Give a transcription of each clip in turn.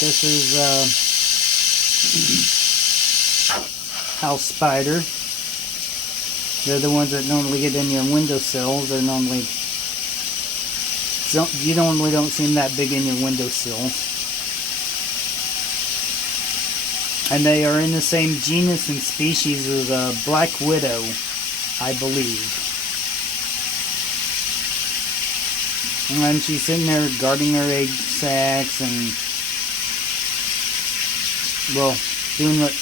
This is house spider. They're the ones that normally get in your windowsills. They're normally, you normally don't see them that big in your windowsills. And they are in the same genus and species as black widow, I believe. And she's sitting there guarding her egg sacs and, well, doing what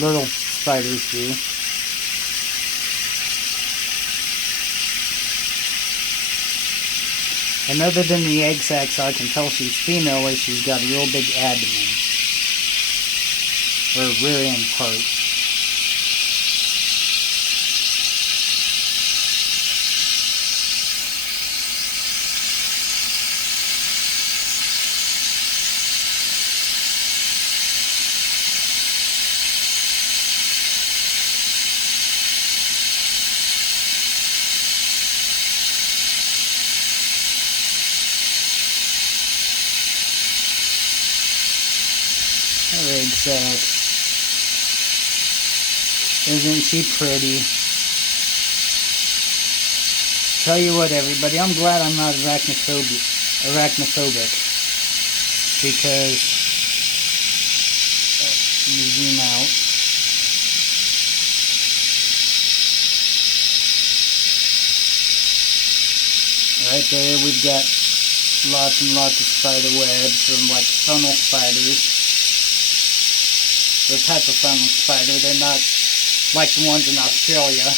little spiders do. And other than the egg sacs, I can tell she's female as she's got a real big abdomen. Or rear end part. Her egg sac. Isn't she pretty? Tell you what, everybody, I'm glad I'm not arachnophobic. Because, let me zoom out. Right there, we've got lots and lots of spider webs from like funnel spiders. The type of funnel spider, they're not like the ones in Australia.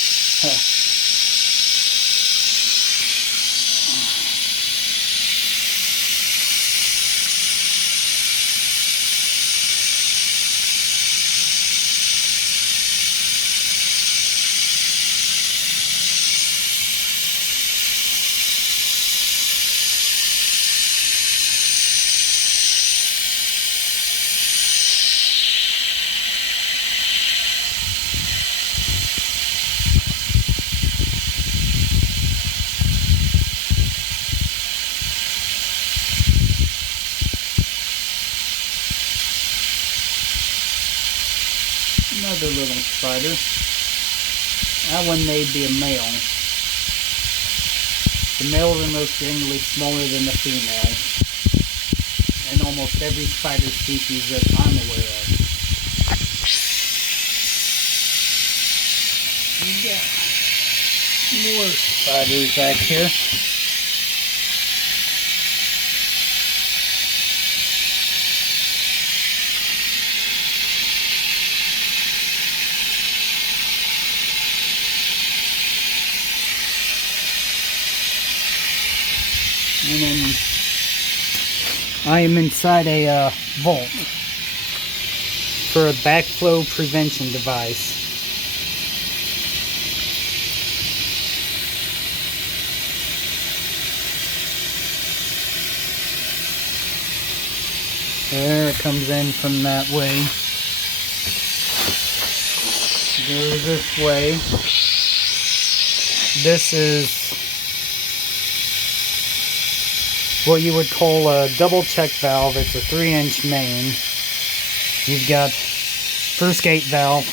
Another little spider. That one may be a male. The males are most generally smaller than the female. In almost every spider species that I'm aware of. We got more spiders back here. And then I am inside a vault for a backflow prevention device. There it comes in from that way. Goes this way. This is what you would call a double check valve. It's a 3-inch main. You've got first gate valve,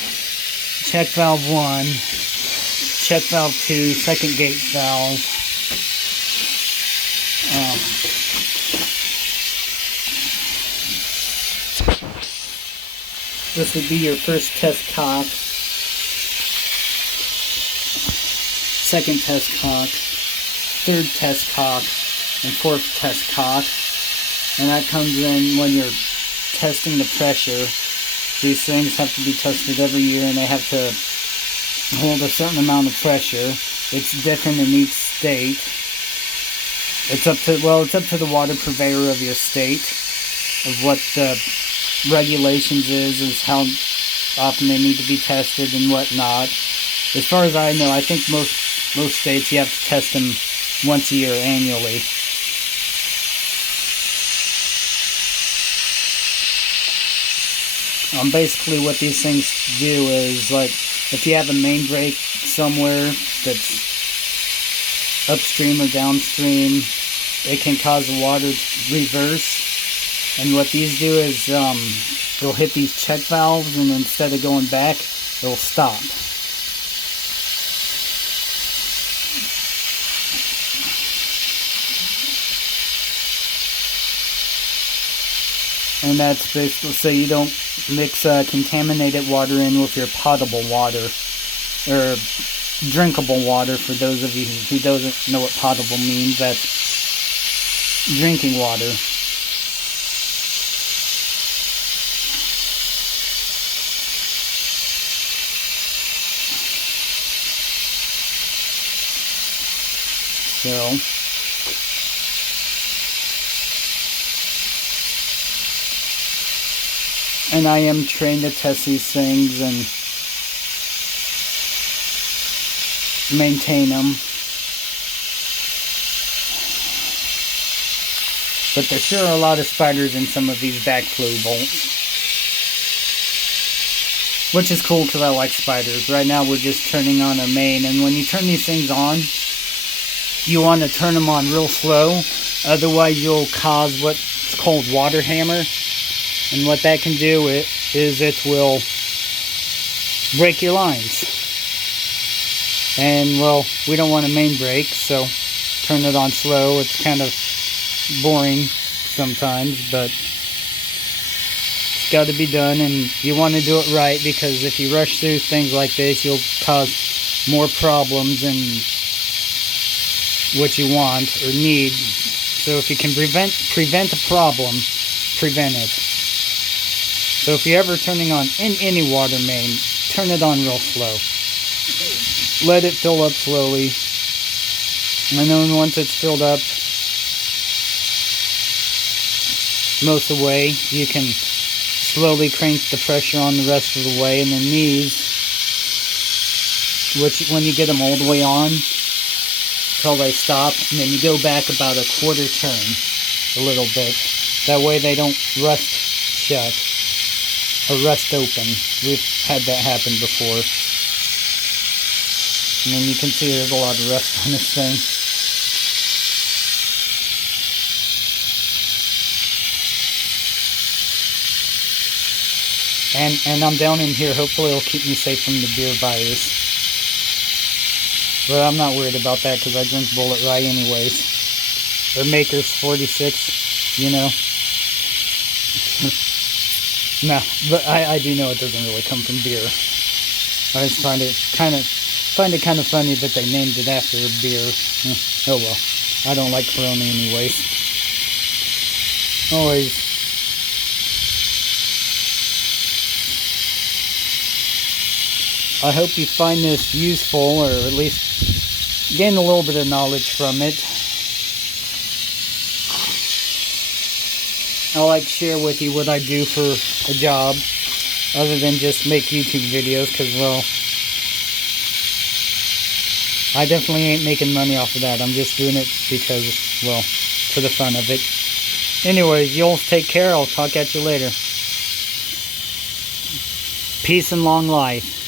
check valve 1, check valve 2, second gate valve. This would be your first test cock, second test cock, third test cock, and fourth test cock. And that comes in when you're testing the pressure. These things have to be tested every year, and they have to hold a certain amount of pressure. It's different in each state. It's up to the water purveyor of your state of what the regulations is how often they need to be tested and whatnot. As far as I know, I think most states you have to test them once a year annually. Basically what these things do is, like, if you have a main break somewhere that's upstream or downstream, it can cause the water to reverse And what these do is they'll hit these check valves, and instead of going back, it'll stop. And that's basically so you don't mix contaminated water in with your potable water, or drinkable water. For those of you who doesn't know what potable means, that's drinking water. So and I am trained to test these things and maintain them. But there sure are a lot of spiders in some of these backflow bolts. Which is cool because I like spiders. Right now we're just turning on a main, and when you turn these things on, you want to turn them on real slow. Otherwise you'll cause what's called water hammer. And what that can do is it will break your lines. And, well, we don't want a main break, so turn it on slow. It's kind of boring sometimes, but it's got to be done, and you want to do it right, because if you rush through things like this, you'll cause more problems than what you want or need. So if you can prevent a problem, prevent it. So if you're ever turning on any water main, turn it on real slow. Let it fill up slowly. And then once it's filled up most of the way, you can slowly crank the pressure on the rest of the way. And then these, which when you get them all the way on, until they stop, and then you go back about a quarter turn, a little bit. That way they don't rust shut. Or rust open. We've had that happen before. I mean, you can see there's a lot of rust on this thing. And I'm down in here. Hopefully it'll keep me safe from the beer virus. But I'm not worried about that because I drink Bullet Rye anyways. Or Maker's 46, you know. No, but I do know it doesn't really come from beer. I just find it kind of funny that they named it after a beer. Oh well, I don't like Corona anyways. Always. I hope you find this useful, or at least gain a little bit of knowledge from it. I like to share with you what I do for a job, other than just make YouTube videos, because, well, I definitely ain't making money off of that. I'm just doing it because, well, for the fun of it. Anyways, y'all take care. I'll talk at you later. Peace and long life.